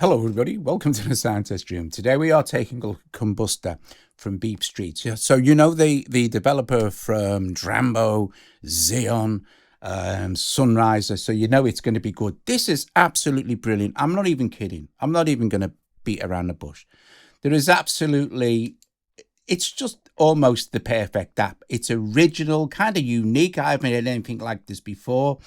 Hello everybody, welcome to the Sound Test Room. Today we are taking a look at Combuster from Beep Street. So you know the developer from Drambo, Xeon, Sunriser, so you know it's going to be good. This is absolutely brilliant. I'm not even kidding. I'm not even going to beat around the bush. There is absolutely, it's just almost the perfect app. It's original, kind of unique. I haven't had anything like this before.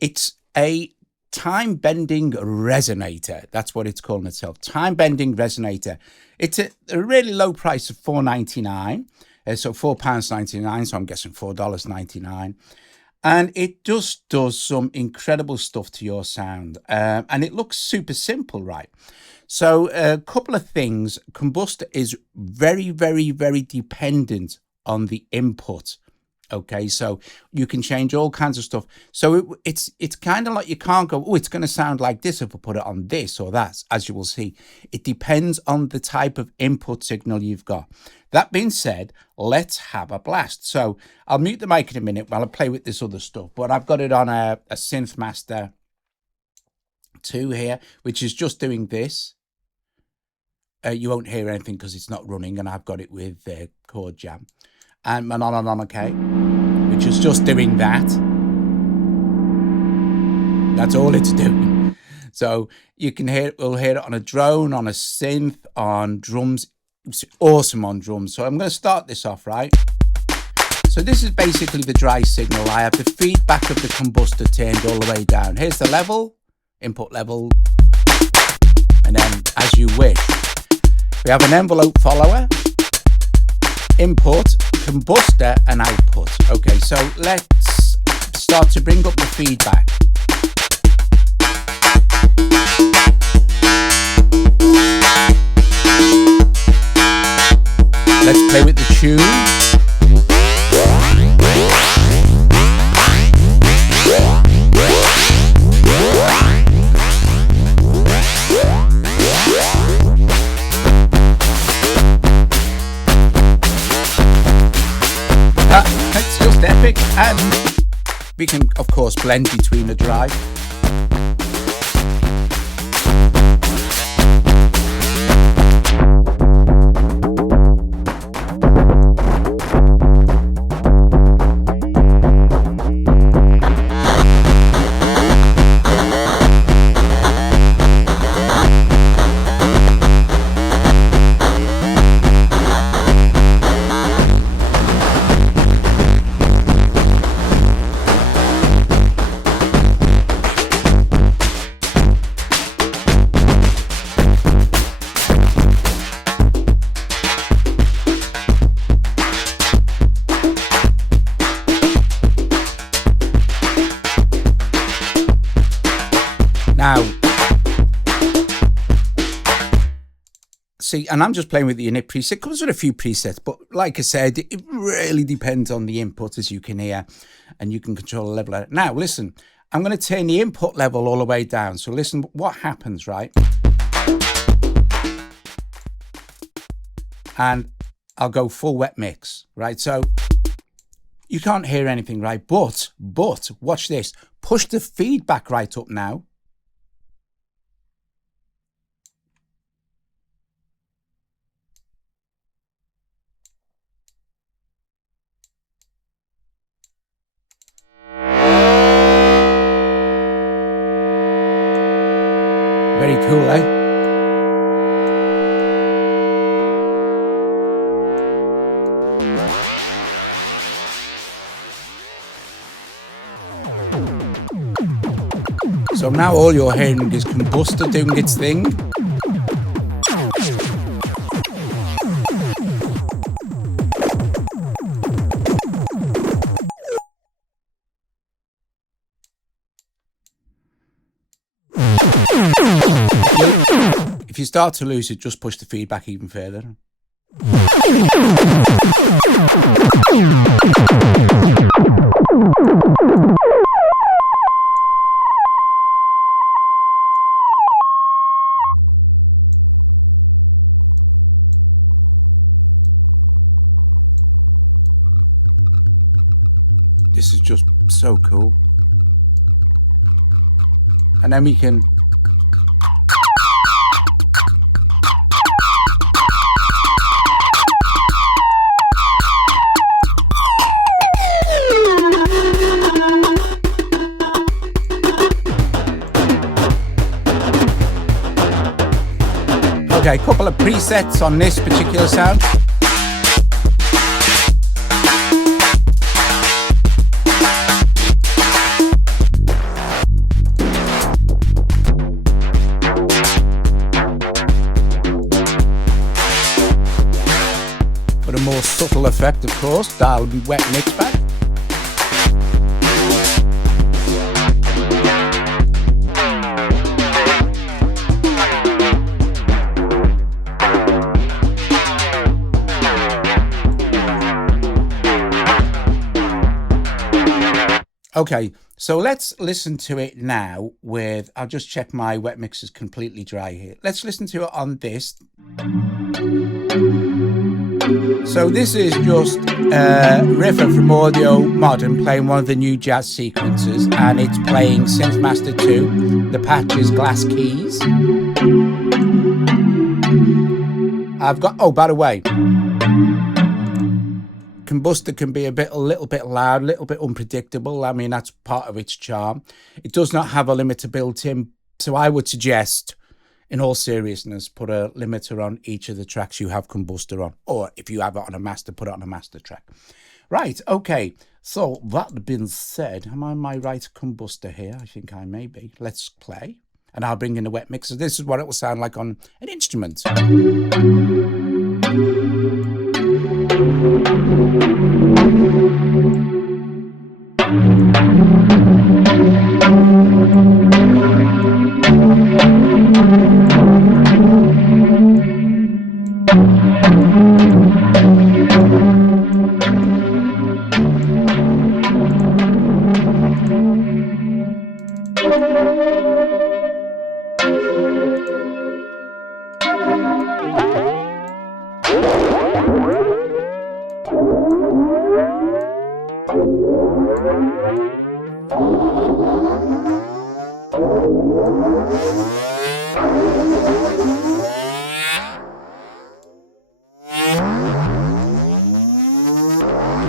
It's a time-bending resonator. That's what it's calling itself. Time-bending resonator. It's a really low price of $4.99. So £4.99. So I'm guessing $4.99. And it just does some incredible stuff to your sound. And it looks super simple, right? So a couple of things. Combuster is very, very, very dependent on the input. Okay, so you can change all kinds of stuff. So it's kind of like you can't go, oh, it's going to sound like this if I put it on this or that, as you will see. It depends on the type of input signal you've got. That being said, let's have a blast. So I'll mute the mic in a minute while I play with this other stuff. But I've got it on a Synth Master 2 here, which is just doing this. You won't hear anything because it's not running, and I've got it with Chord Jam. And on, okay, which is just doing that. That's all it's doing. So you can hear, we'll hear it on a drone, on a synth, on drums. It's awesome on drums. So I'm going to start this off, right? So this is basically the dry signal. I have the feedback of the Combuster turned all the way down. Here's the level, input level, and then as you wish. We have an envelope follower, input, Combuster, and output. Okay, so let's start to bring up the feedback. Let's play with the tune. It's just epic, and we can of course blend between the dry. Now, see, and I'm just playing with the init preset. It comes with a few presets, but like I said, it really depends on the input, as you can hear, and you can control the level of it. Now, listen, I'm going to turn the input level all the way down. So listen, what happens, right? And I'll go full wet mix, right? So you can't hear anything, right? But watch this. Push the feedback right up now. Very cool, eh? So now all you're hearing is Combuster doing its thing. If you start to lose it, just push the feedback even further. This is just so cool. And then we can Okay, a couple of presets on this particular sound. For a more subtle effect, of course, that'll be wet mix back. Okay, so let's listen to it now with, I'll just check my wet mix is completely dry here. Let's listen to it on this. So this is just River from Audio Modern playing one of the new jazz sequences, and it's playing Synth Master 2. The patch is Glass Keys. I've got, oh, by the way, Combuster can be a little bit loud, a little bit unpredictable. I mean, that's part of its charm. It does not have a limiter built in, so I would suggest, in all seriousness, put a limiter on each of the tracks you have Combuster on. Or if you have it on a master, put it on a master track. Right, okay. So that being said, am I on my right Combuster here? I think I may be. Let's play. And I'll bring in the wet mixer. This is what it will sound like on an instrument.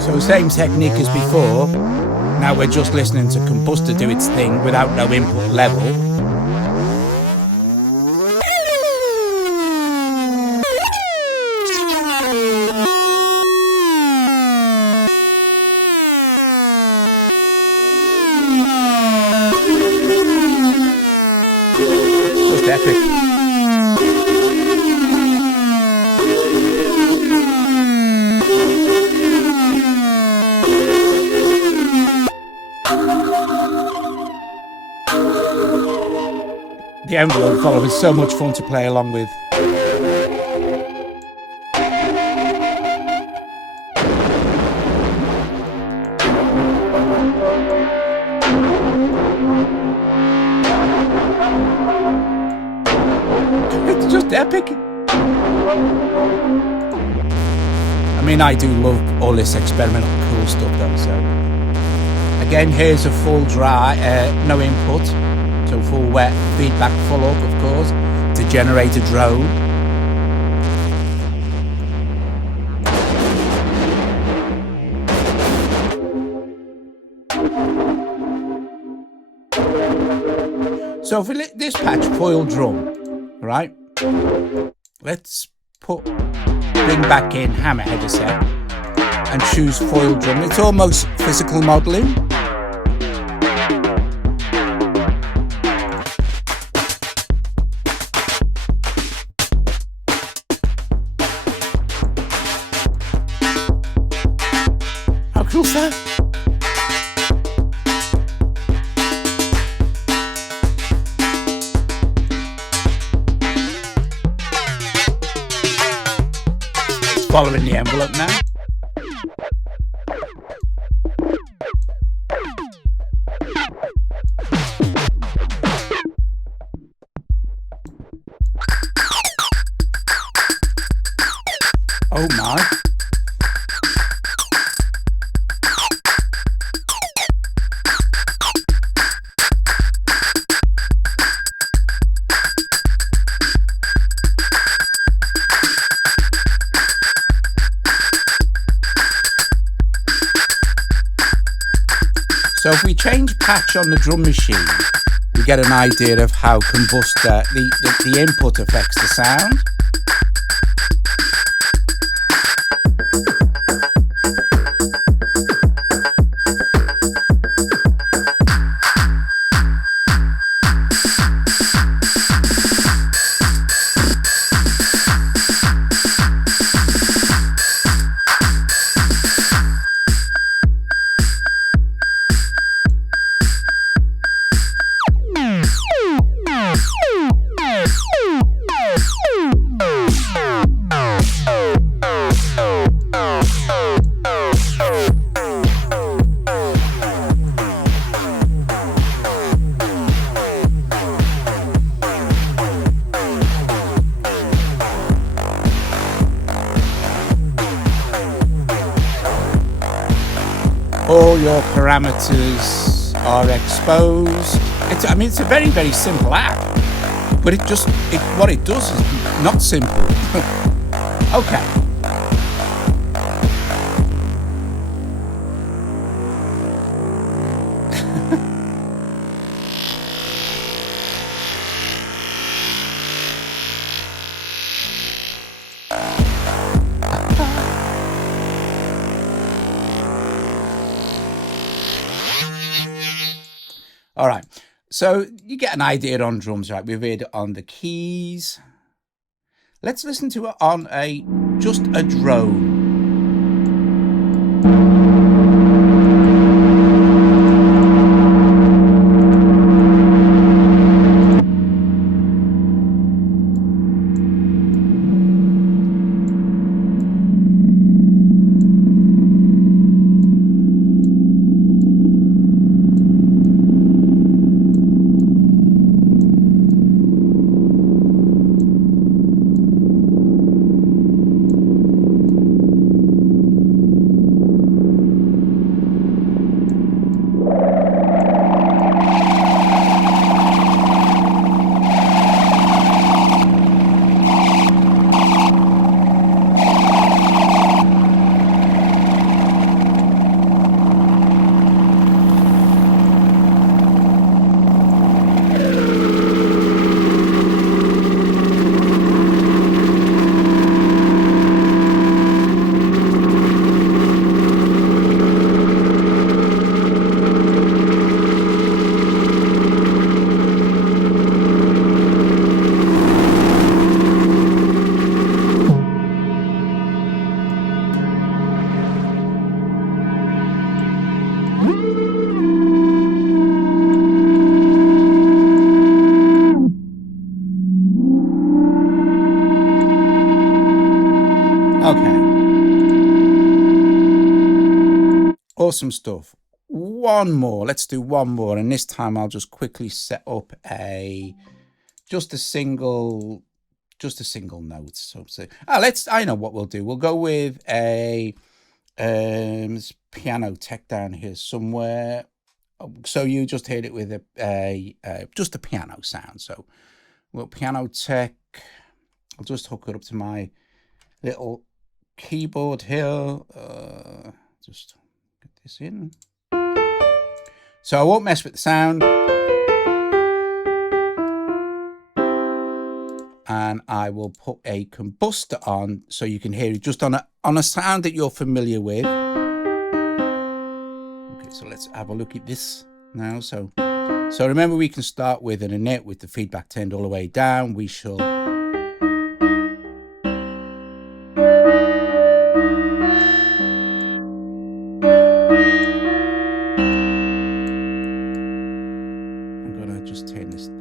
So same technique as before. Now we're just listening to Combuster do its thing without no input level. Just epic. The envelope follow is so much fun to play along with. It's just epic. I mean, I do love all this experimental cool stuff though, so. Again, here's a full dry, no input. So full wet, feedback full up, of course, to generate a drone. So for this patch, foil drum, right? Let's bring back in Hammerhead set and choose foil drum. It's almost physical modeling. Cool's that? Following the envelope now. Oh my. So if we change patch on the drum machine, we get an idea of how Combuster, the input affects the sound. all your parameters are exposed. It's a very, very simple app, but what it does is not simple. Okay. All right, so you get an idea on drums, right? We've heard it on the keys. Let's listen to it on just a drone. Okay. Awesome stuff. One more. Let's do one more. And this time I'll just quickly set up just a single note. So I know what we'll do. We'll go with a piano tech down here somewhere. So you just heard it with just a piano sound. So we'll piano tech. I'll just hook it up to my little keyboard here. Just get this in. So I won't mess with the sound. And I will put a Combuster on so you can hear it just on a sound that you're familiar with. Okay, so let's have a look at this now. So remember, we can start with an init with the feedback turned all the way down. We shall just turn this down.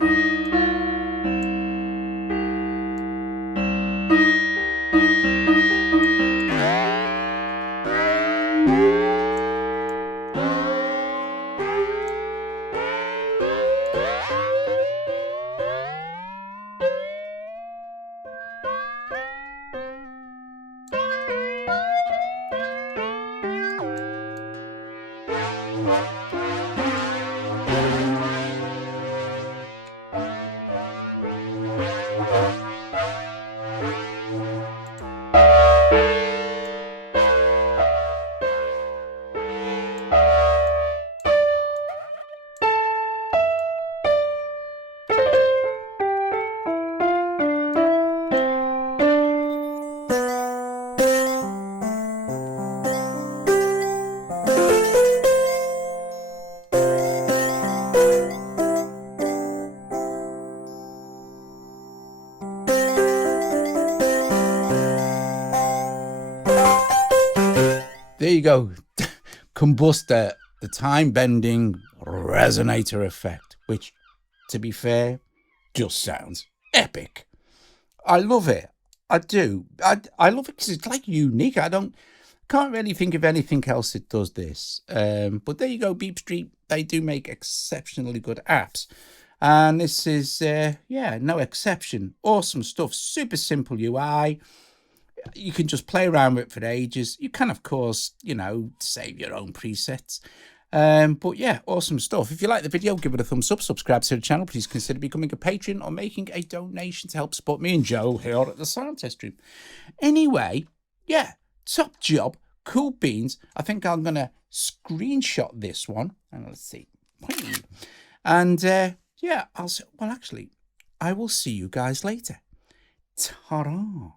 There you go. Combuster, the time-bending resonator effect, which, to be fair, just sounds epic. I love it. I do. I love it because it's like unique. Can't really think of anything else that does this. But there you go, Beep Street. They do make exceptionally good apps. And this is, no exception. Awesome stuff. Super simple UI. You can just play around with it for ages. You can, of course, you know, save your own presets. But yeah, awesome stuff. If you like the video, give it a thumbs up, subscribe to the channel. Please consider becoming a patron or making a donation to help support me and Joe here at the Sound Test Stream. Anyway, yeah, top job, cool beans. I think I'm going to screenshot this one. And let's see. And yeah, well, actually, I will see you guys later. Ta-da.